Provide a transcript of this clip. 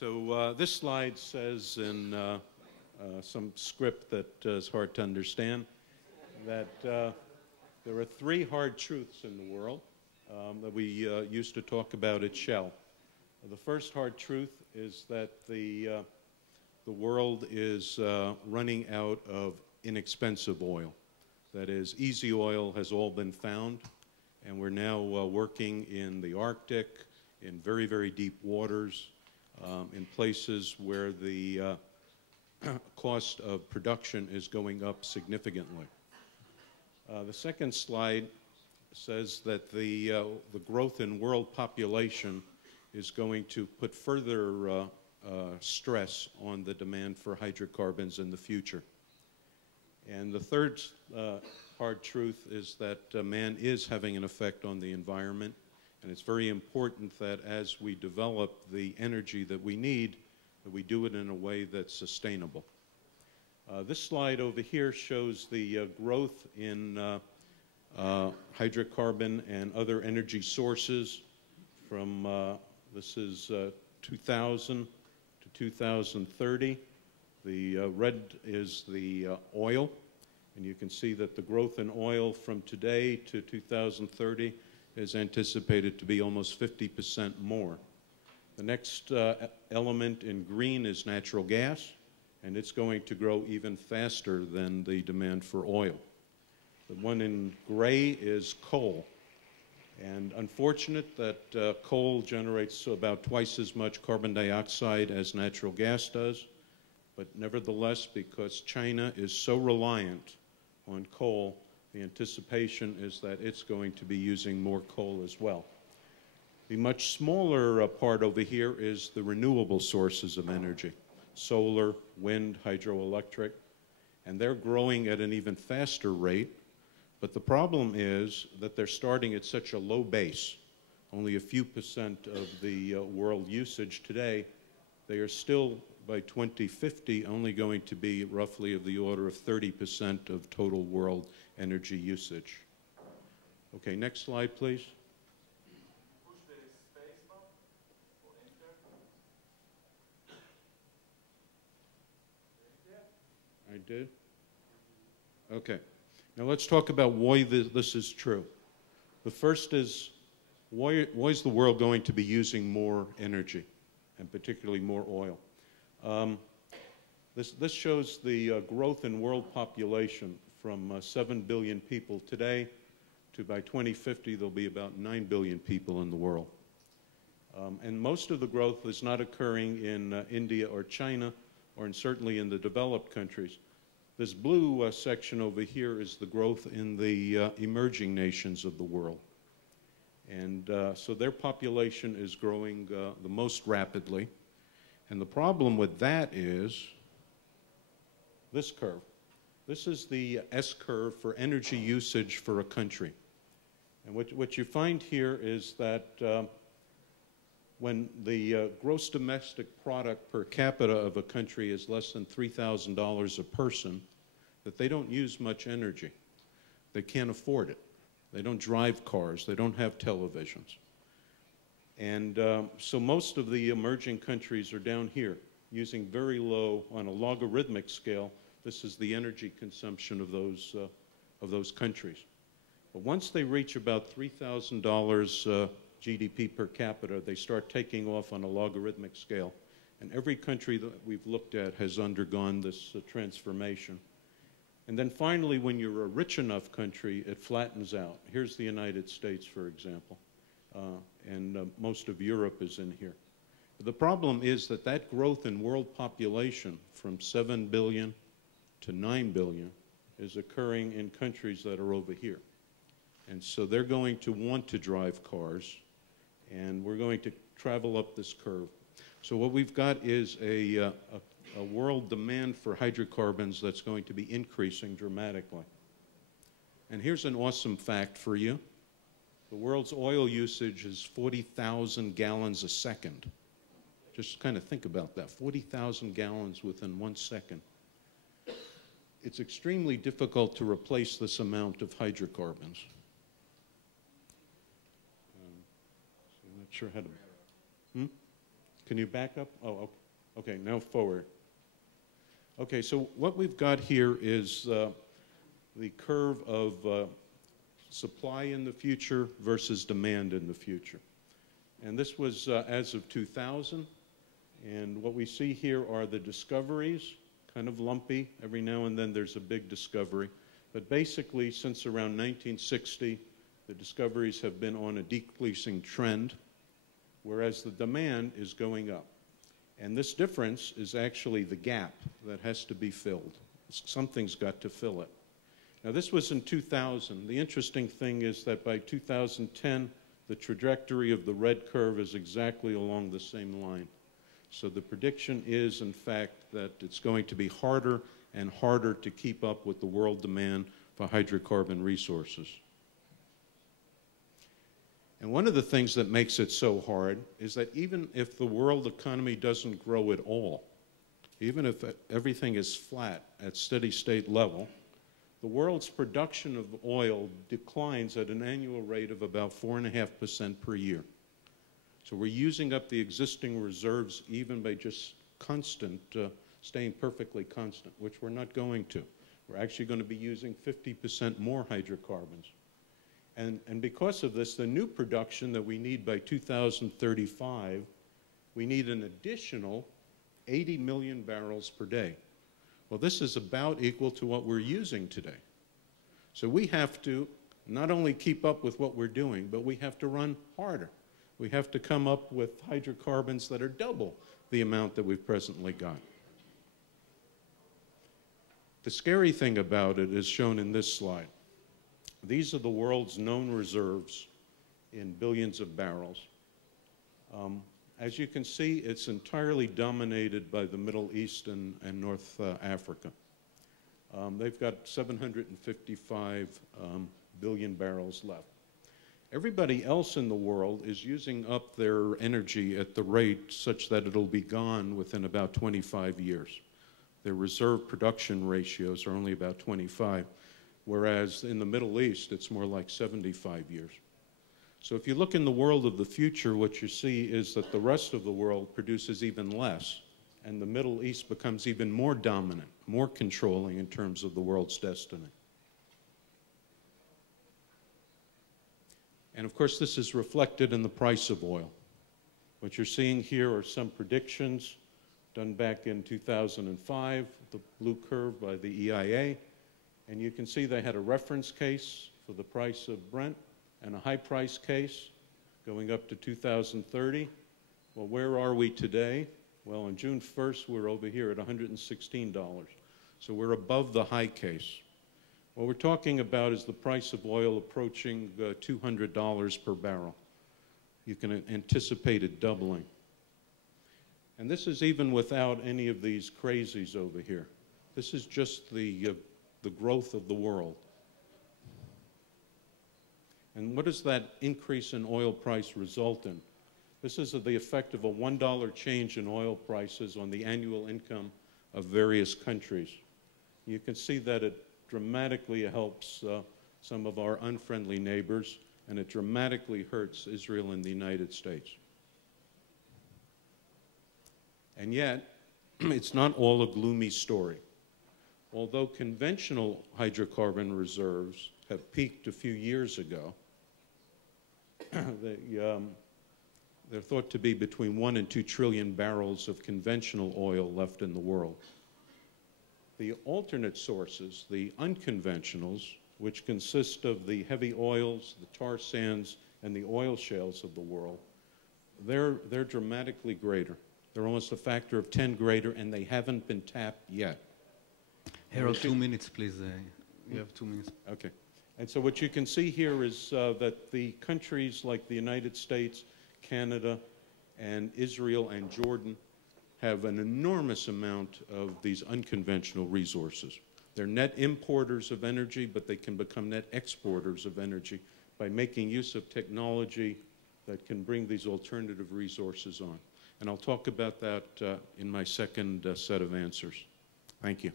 So this slide says in some script that is hard to understand that there are three hard truths in the world that we used to talk about at Shell. The first hard truth is that the world is running out of inexpensive oil. That is, easy oil has all been found, and we're now working in the Arctic, in very, very deep waters, in places where the cost of production is going up significantly. The second slide says that the growth in world population is going to put further stress on the demand for hydrocarbons in the future. And the third hard truth is that man is having an effect on the environment, and it's very important that as we develop the energy that we need, that we do it in a way that's sustainable. This slide over here shows the growth in hydrocarbon and other energy sources from, this is 2000 to 2030. The red is the oil, and you can see that the growth in oil from today to 2030 is anticipated to be almost 50% more. The next element in green is natural gas, and it's going to grow even faster than the demand for oil. The one in gray is coal. And unfortunate that coal generates about twice as much carbon dioxide as natural gas does. But nevertheless, because China is so reliant on coal, the anticipation is that it's going to be using more coal as well. The much smaller part over here is the renewable sources of energy: solar, wind, hydroelectric, and they're growing at an even faster rate. But the problem is that they're starting at such a low base, only a few percent of the world usage today. They are still, by 2050, only going to be roughly of the order of 30% of total world energy usage. Okay, next slide, please. Push the space bar or enter. I did? Okay. Now let's talk about why this is true. The first is, why is the world going to be using more energy, and particularly more oil? This shows the growth in world population from 7 billion people today to by 2050 there'll be about 9 billion people in the world. And most of the growth is not occurring in India or China, or certainly in the developed countries. This blue section over here is the growth in the emerging nations of the world. And so their population is growing the most rapidly. And the problem with that is this curve. This is the S-curve for energy usage for a country. And what you find here is that when the gross domestic product per capita of a country is less than $3,000 a person, that they don't use much energy. They can't afford it. They don't drive cars. They don't have televisions. And so most of the emerging countries are down here, using very low, on a logarithmic scale. This is the energy consumption of those countries. But once they reach about $3,000 GDP per capita, they start taking off on a logarithmic scale. And every country that we've looked at has undergone this transformation. And then finally, when you're a rich enough country, it flattens out. Here's the United States, for example, and most of Europe is in here. But the problem is that that growth in world population from 7 billion to 9 billion is occurring in countries that are over here. And so they're going to want to drive cars, and we're going to travel up this curve. So what we've got is a world demand for hydrocarbons that's going to be increasing dramatically. And here's an awesome fact for you. The world's oil usage is 40,000 gallons a second. Just kind of think about that, 40,000 gallons within 1 second. It's extremely difficult to replace this amount of hydrocarbons. I'm not sure how to... Can you back up? Oh, okay, now forward. Okay, so what we've got here is the curve of supply in the future versus demand in the future. And this was as of 2000. And what we see here are the discoveries, kind of lumpy. Every now and then there's a big discovery. But basically, since around 1960, the discoveries have been on a decreasing trend, whereas the demand is going up. And this difference is actually the gap that has to be filled. Something's got to fill it. Now, this was in 2000. The interesting thing is that by 2010, the trajectory of the red curve is exactly along the same line. So the prediction is, in fact, that it's going to be harder and harder to keep up with the world demand for hydrocarbon resources. And one of the things that makes it so hard is that even if the world economy doesn't grow at all, even if everything is flat at steady state level, the world's production of oil declines at an annual rate of about 4.5% per year. So we're using up the existing reserves even by just constant, staying perfectly constant, which we're not going to. We're actually going to be using 50% more hydrocarbons. And because of this, the new production that we need by 2035, we need an additional 80 million barrels per day. Well, this is about equal to what we're using today. So we have to not only keep up with what we're doing, but we have to run harder. We have to come up with hydrocarbons that are double the amount that we've presently got. The scary thing about it is shown in this slide. These are the world's known reserves in billions of barrels. As you can see, it's entirely dominated by the Middle East and North Africa. They've got 755 billion barrels left. Everybody else in the world is using up their energy at the rate such that it'll be gone within about 25 years. Their reserve production ratios are only about 25, whereas in the Middle East, it's more like 75 years. So if you look in the world of the future, what you see is that the rest of the world produces even less, and the Middle East becomes even more dominant, more controlling in terms of the world's destiny. And of course, this is reflected in the price of oil. What you're seeing here are some predictions done back in 2005, the blue curve by the EIA. And you can see they had a reference case for the price of Brent and a high price case going up to 2030. Well, where are we today? Well, on June 1st, we're over here at $116. So we're above the high case. What we're talking about is the price of oil approaching $200 per barrel. You can anticipate it doubling. And this is even without any of these crazies over here. This is just the growth of the world. And what does that increase in oil price result in? This is the effect of a $1 change in oil prices on the annual income of various countries. You can see that it dramatically helps some of our unfriendly neighbors, and it dramatically hurts Israel and the United States. And yet, it's not all a gloomy story. Although conventional hydrocarbon reserves have peaked a few years ago, they're thought to be between 1 and 2 trillion barrels of conventional oil left in the world. The alternate sources, the unconventionals, which consist of the heavy oils, the tar sands, and the oil shales of the world, they're dramatically greater. They're almost a factor of 10 greater, and they haven't been tapped yet. Harold, 2 minutes, please. You have 2 minutes. Okay. And so what you can see here is that the countries like the United States, Canada, and Israel and Jordan have an enormous amount of these unconventional resources. They're net importers of energy, but they can become net exporters of energy by making use of technology that can bring these alternative resources on. And I'll talk about that in my second set of answers. Thank you.